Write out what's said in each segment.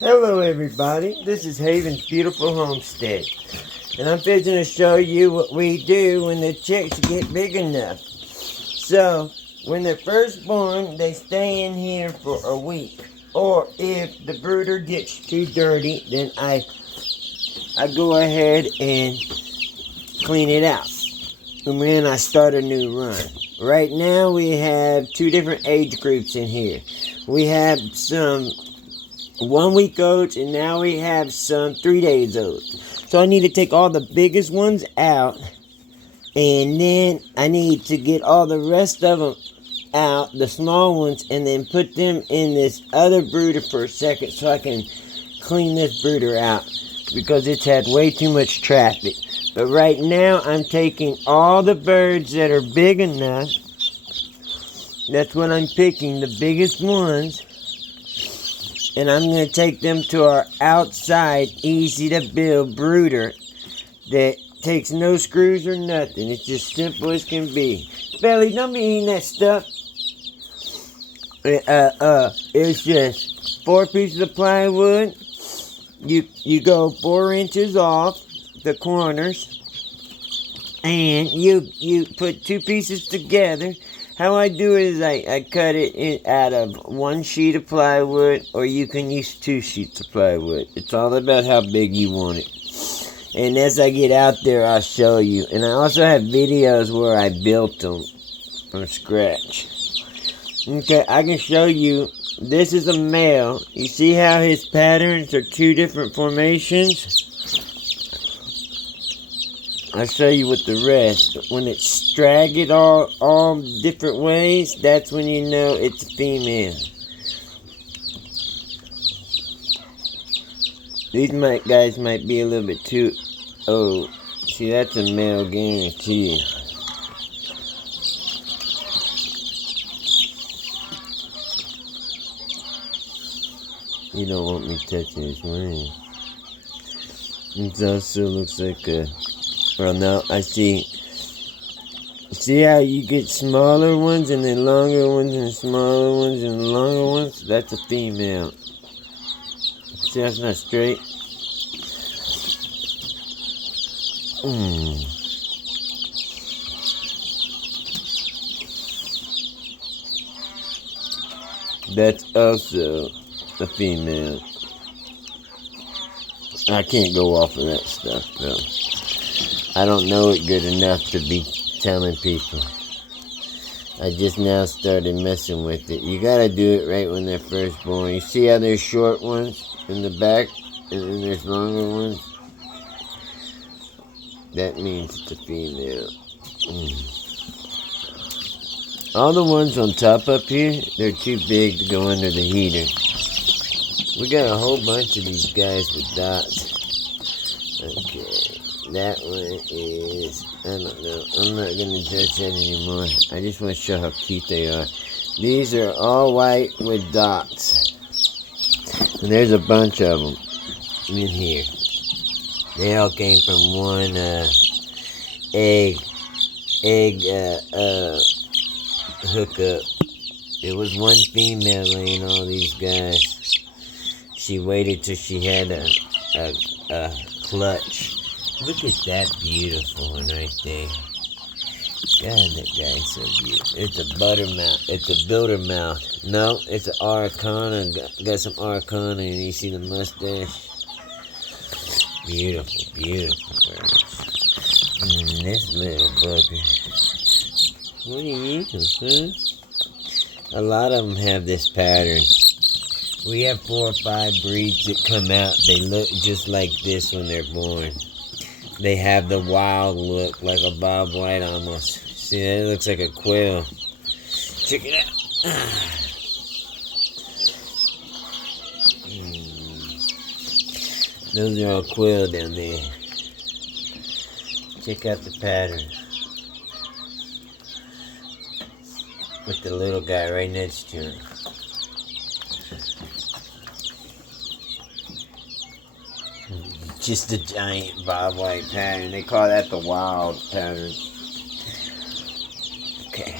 Hello everybody, this is Haven's Beautiful Homestead, and I'm fixing to show you what we do when the chicks get big enough. So, when they're first born, they stay in here for a week, or if the brooder gets too dirty, then I go ahead and clean it out, and then I start a new run. Right now we have two different age groups in here. We have some 1 week olds, and now we have some 3 days old. So I need to take all the biggest ones out, and then I need to get all the rest of them out, the small ones, and then put them in this other brooder for a second so I can clean this brooder out because it's had way too much traffic. But right now I'm taking all the birds that are big enough. That's what I'm picking, the biggest ones. And I'm going to take them to our outside, easy-to-build brooder that takes no screws or nothing. It's just simple as can be. Belly, don't be eating that stuff. It's just 4 pieces of plywood. You go 4 inches off the corners. And you put 2 pieces together. How I do it is I cut it out of 1 sheet of plywood, or you can use 2 sheets of plywood. It's all about how big you want it. And as I get out there, I'll show you. And I also have videos where I built them from scratch. Okay, I can show you. This is a male. You see how his patterns are 2 different formations? I'll show you with the rest. When it's straggled all different ways, that's when you know it's a female. These guys might be a little bit too old. See, that's a male guarantee. You don't want me touching his wing. It also looks like a... Well, no, I see. See how you get smaller ones and then longer ones and smaller ones and longer ones? That's a female. See, that's not straight. That's also a female. I can't go off of that stuff, though. I don't know it good enough to be telling people. I just now started messing with it. You gotta do it right when they're first born. You see how there's short ones in the back and then there's longer ones? That means it's a female. All the ones on top up here, they're too big to go under the heater. We got a whole bunch of these guys with dots. Okay. That one is, I don't know, I'm not going to judge that anymore. I just want to show how cute they are. These are all white with dots. And there's a bunch of them in here. They all came from one egg hookup. It was one female laying all these guys. She waited till she had a clutch. Look at that beautiful one right there. God, that guy's so beautiful. It's a buttermouth. It's a builder mouth. No, it's an Araucana. Got some Araucana, and you see the mustache. Beautiful, beautiful birds. This little bugger. What are you eating, son? A lot of them have this pattern. We have 4 or 5 breeds that come out. They look just like this when they're born. They have the wild look, like a Bob White almost. See, that looks like a quail. Check it out. Those are all quail down there. Check out the pattern. With the little guy right next to him. Just a giant Bob White pattern. They call that the wild pattern. Okay.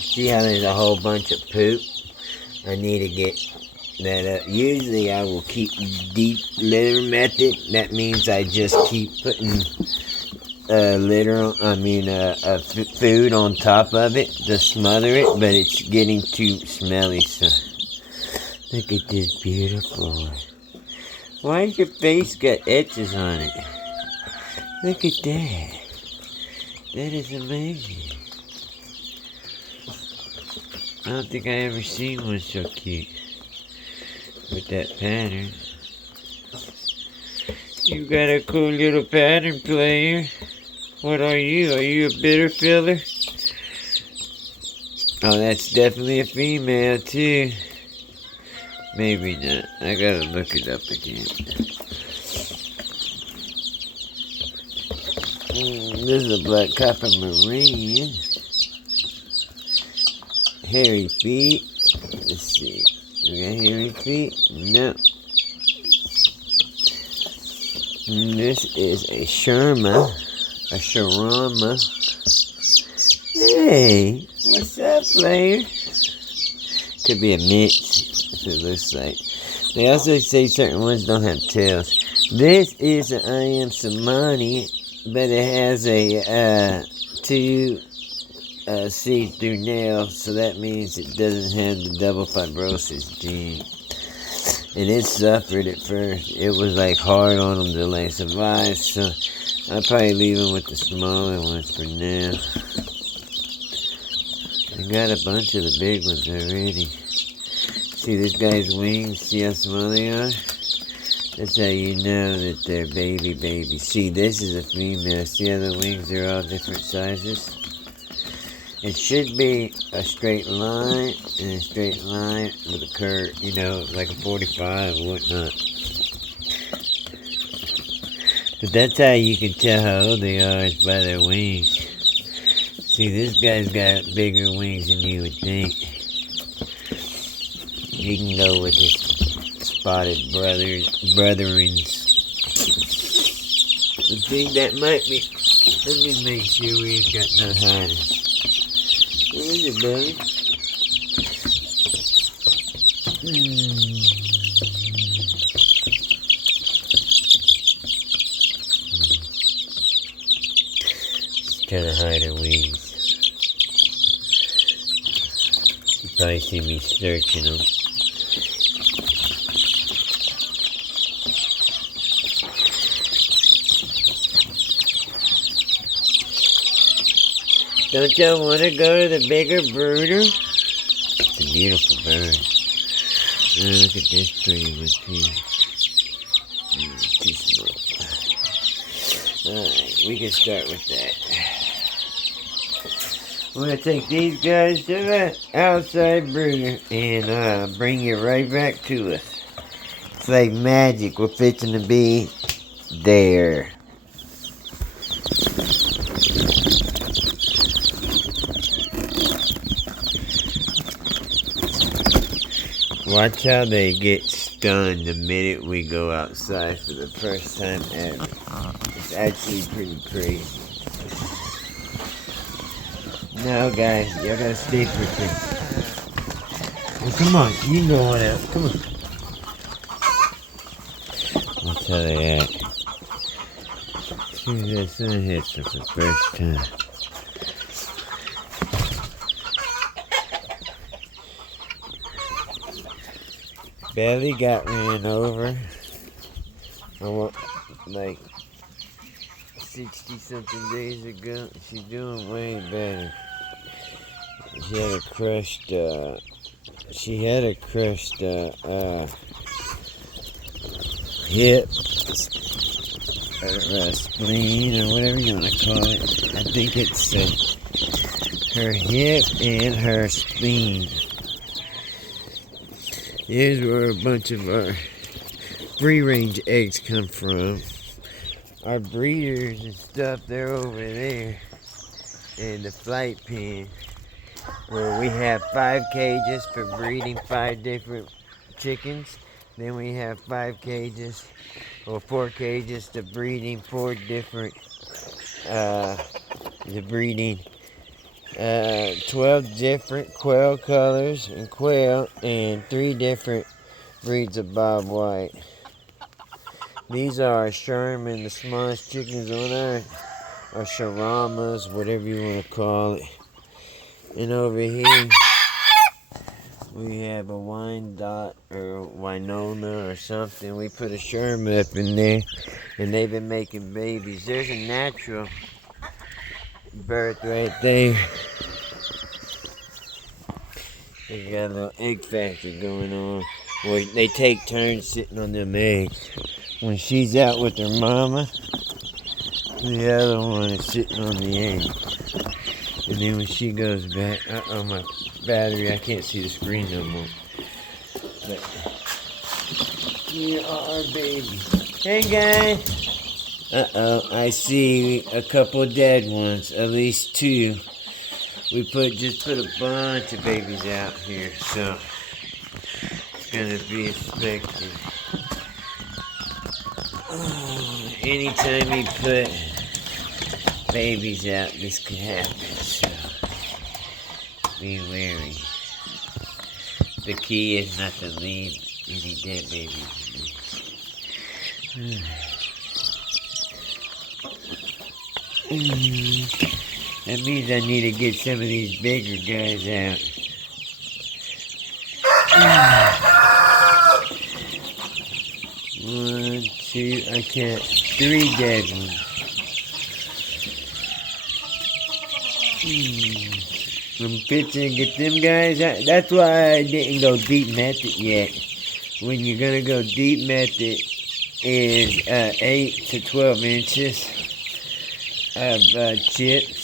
See how there's a whole bunch of poop? I need to get that up. Usually I will keep deep litter method. That means I just keep putting food on top of it to smother it, but it's getting too smelly, so look at this beautiful. Why's your face got etches on it? Look at that. That is amazing. I don't think I ever seen one so cute with that pattern. You got a cool little pattern, player. What are you? Are you a bitter filler? Oh, that's definitely a female too. Maybe not. I gotta look it up again. This is a black copper marine. Hairy feet. Let's see. We got hairy feet? No. This is a Sherma. A Sharama. Hey, what's up, player? Could be a mix, if it looks like. They also say certain ones don't have tails. This is an I am Samani, but it has a two see-through nails, so that means it doesn't have the double fibrosis gene. And it suffered at first. It was like hard on them to like survive, so I'll probably leave them with the smaller ones for now. I got a bunch of the big ones already. See this guy's wings? See how small they are? That's how you know that they're baby. See, this is a female. See how the wings are all different sizes? It should be a straight line, and a straight line with a curve, you know, like a 45 or whatnot. But that's how you can tell how old they are, is by their wings. See, this guy's got bigger wings than you would think. You can go with his spotted brethrens. I think that might be. Let me make sure we ain't got no hiding. Where is it, buddy? She's trying to hide her wings. You probably see me searching them. Don't y'all want to go to the bigger brooder? It's a beautiful bird. Oh, look at this pretty one too. Too small. Alright, we can start with that. We're going to take these guys to the outside brooder and bring you right back to us. It's like magic. We're fixing to be there. Watch how they get stunned the minute we go outside for the first time ever. It's actually pretty crazy. No, guys, y'all gotta stay for a second. Well, come on, you can go on out. Come on. Watch how they act. See that sun hits for the first time. Belly got ran over. Like 60 something days ago. She's doing way better. She had a crushed hip, spleen, or whatever you want to call it. I think it's her hip and her spleen. Here's where a bunch of our free-range eggs come from. Our breeders and stuff, they're over there in the flight pen, where we have 5 cages for breeding 5 different chickens. Then we have 5 cages or 4 cages to breeding 4 different 12 different quail colors and quail, and 3 different breeds of bob white. These are Sherman, the smallest chickens on earth, or Sharamas, whatever you want to call it. And over here, we have a Wyandotte or Winona or something. We put a Sherman up in there, and they've been making babies. There's a natural birth right there. They got a little egg factory going on, where they take turns sitting on them eggs. When she's out with her mama, the other one is sitting on the egg. And then when she goes back, my battery, I can't see the screen no more. But here are our babies. Hey guys! I see a couple dead ones, at least 2. We just put a bunch of babies out here, so it's gonna be expected. Anytime you put babies out, this could happen, so be wary. The key is not to leave any dead babies. That means I need to get some of these bigger guys out. 1, 2, I can't. 3 dead ones. I'm fixing to get them guys out. That's why I didn't go deep method yet. When you're gonna go deep method is 8 to 12 inches of chips.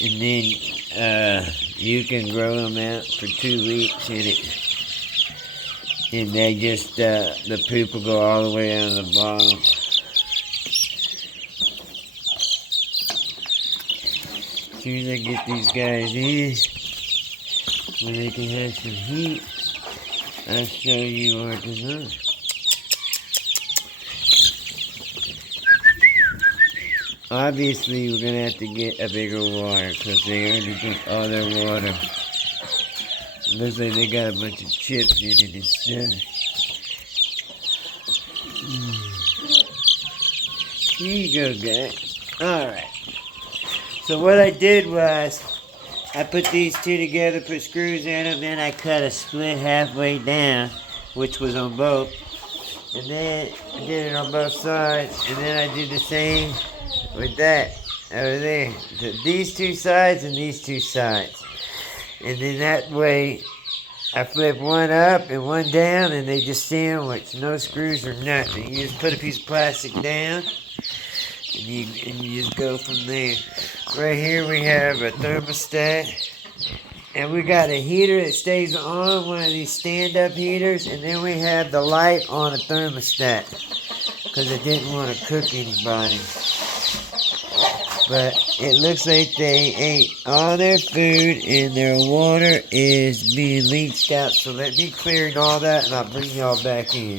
And then you can grow them out for 2 weeks in it. And they just, the poop will go all the way down to the bottom. As soon as I get these guys in, when they can have some heat, I'll show you our design. Obviously, we're going to have to get a bigger water because they already drink all their water. Looks like they got a bunch of chips in it and stuff. Here you go, guys. Alright. So what I did was, I put these 2 together, put screws in them, then I cut a split halfway down, which was on both. And then I did it on both sides, and then I did the same with that over there. So these 2 sides and these 2 sides. And then that way, I flip one up and one down, and they just sandwich. No screws or nothing. You just put a piece of plastic down, and you just go from there. Right here we have a thermostat, and we got a heater that stays on, one of these stand-up heaters, and then we have the light on a thermostat, because I didn't want to cook anybody. But it looks like they ate all their food and their water is being leached out. So let me clear all that and I'll bring y'all back in.